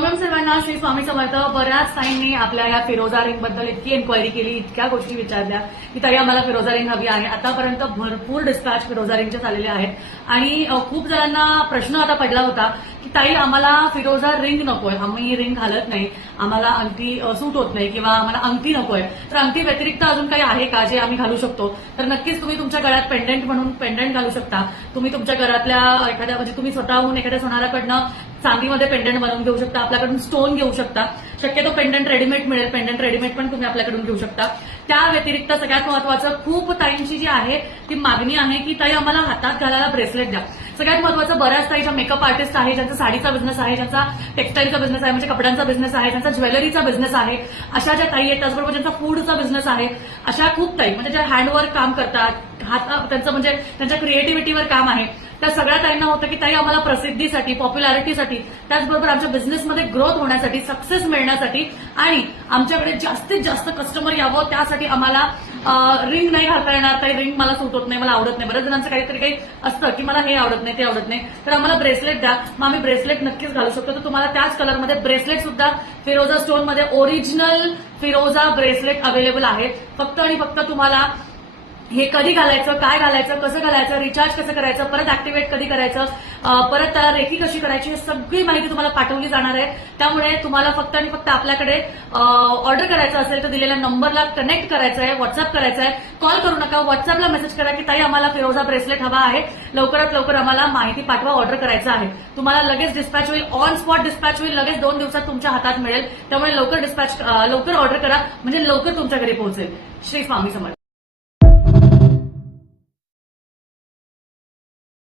नमस्कार सर्वांना, श्री स्वामी समर्थ. बऱ्याच ताईंनी आपल्या या फिरोजा रिंग बद्दल इतकी एन्क्वायरी केली, इतक्या गोष्टी विचारल्या की ताई आम्हाला फिरोजा रिंग हवी आहे. आतापर्यंत भरपूर डिस्पॅच फिरोजा रिंगचे झालेले आहेत आणि खूप जणांना प्रश्न आता पडला होता की ताई आम्हाला फिरोजा रिंग नकोय, आम्ही रिंग घालत नाही, आम्हाला अंगठी सूट होत नाही किंवा आम्हाला अंगठी नकोय, तर अंगठी व्यतिरिक्त अजून काही आहे का जे आम्ही घालू शकतो. तर नक्कीच तुम्ही तुमच्या गळ्यात पेंडंट म्हणून पेंडंट घालू शकता. तुम्ही तुमच्या घरातल्या एखाद्या म्हणजे तुम्ही स्वतःहून एखाद्या सोनाराकडनं चांदीमध्ये पेंडंट बनवून घेऊ शकता, आपल्याकडून स्टोन घेऊ शकता. शक्यतो पेंडंट रेडीमेड मिळेल, पेंडंट रेडीमेड पण तुम्ही आपल्याकडून घेऊ शकता. त्या व्यतिरिक्त सगळ्यात महत्वाचं खूप ताईंची जी आहे ती मागणी आहे की ताई आम्हाला हातात घालायला ब्रेसलेट द्या. सगळ्यात महत्वाचं बऱ्याच ताईच्या मेकअप आर्टिस्ट आहे, ज्यांचा साडीचा बिझनेस आहे, ज्यांचा टेक्सटाईलचा बिझनेस आहे, म्हणजे कपड्यांचा बिझनेस आहे, ज्यांचा ज्वेलरीचा बिझनेस आहे, अशा ज्या ताई आहेत, त्याचबरोबर ज्यांचा फूडचा बिझनेस आहे, अशा खूप ताई म्हणजे ज्या हँडवर्क काम करतात, त्यांचं म्हणजे त्यांच्या क्रिएटिव्हिटीवर काम आहे, त्या सगळ्या ताईंना होतं की ताई आम्हाला प्रसिद्धीसाठी, पॉप्युलॅरिटीसाठी, त्याचबरोबर आमच्या बिझनेसमध्ये ग्रोथ होण्यासाठी, सक्सेस मिळण्यासाठी आणि आमच्याकडे जास्तीत जास्त कस्टमर यावं त्यासाठी आम्हाला रिंग नाही घालता येणार, ताई रिंग मला सूट होत नाही, मला आवडत नाही. बऱ्याच जणांचं काहीतरी काही असतं की मला हे आवडत नाही, ते आवडत नाही, तर आम्हाला ब्रेसलेट द्या. मग आम्ही ब्रेसलेट नक्कीच घालू शकतो. तर तुम्हाला त्याच कलरमध्ये ब्रेसलेट सुद्धा फिरोजा स्टोनमध्ये ओरिजिनल फिरोजा ब्रेसलेट अवेलेबल आहे. फक्त आणि फक्त तुम्हाला हे कधी घालायचं, काय घालायचं, कसं घालायचं, रिचार्ज कसं करायचं, परत ऍक्टिव्हेट कधी करायचं, परत त्याला रेखी कशी करायची, ही सगळी माहिती तुम्हाला पाठवली जाणार आहे. त्यामुळे तुम्हाला फक्त आणि फक्त आपल्याकडे ऑर्डर करायचं असेल तर दिलेल्या नंबरला कनेक्ट करायचं आहे, व्हॉट्सअप करायचं आहे. कॉल करू नका, व्हॉट्सअपला मेसेज करा की ताई आम्हाला फिरोजा ब्रेसलेट हवा आहे, लवकरात लवकर आम्हाला माहिती पाठवा, ऑर्डर करायचं आहे. तुम्हाला लगेच डिस्पॅच होईल, ऑन स्पॉट डिस्पॅच होईल, लगेच 2 दिवसात तुमच्या हातात मिळेल. त्यामुळे लवकर ऑर्डर करा, म्हणजे लवकर तुमच्या घरी पोहोचेल. श्री स्वामी समर्थ.